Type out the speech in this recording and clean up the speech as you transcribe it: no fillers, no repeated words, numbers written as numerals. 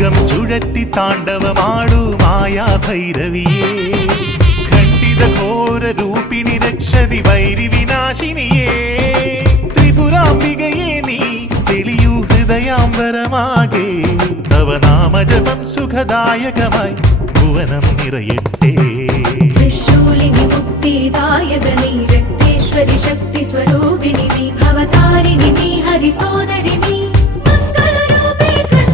യുഗം ചുഴറ്റി താണ്ഡവമാടൂ മായാ ഭൈരവിയേ ഖണ്ഡിത ഘോര രൂപിണി രക്ഷതി വൈരി വിനാശിനിയേ ത്രിപുരാംബികയെ നീ തെളിയൂ ഹൃദയാംബരമാകെ തവ നാമജപം സുഖദായകമായി ഭുവനം നിറയട്ടെ त्रिशूलिनि मुक्तिदायकनी रक्तेश्वरि शक्ति स्वरूपिणि भवतारिणि हरि सोदरिणि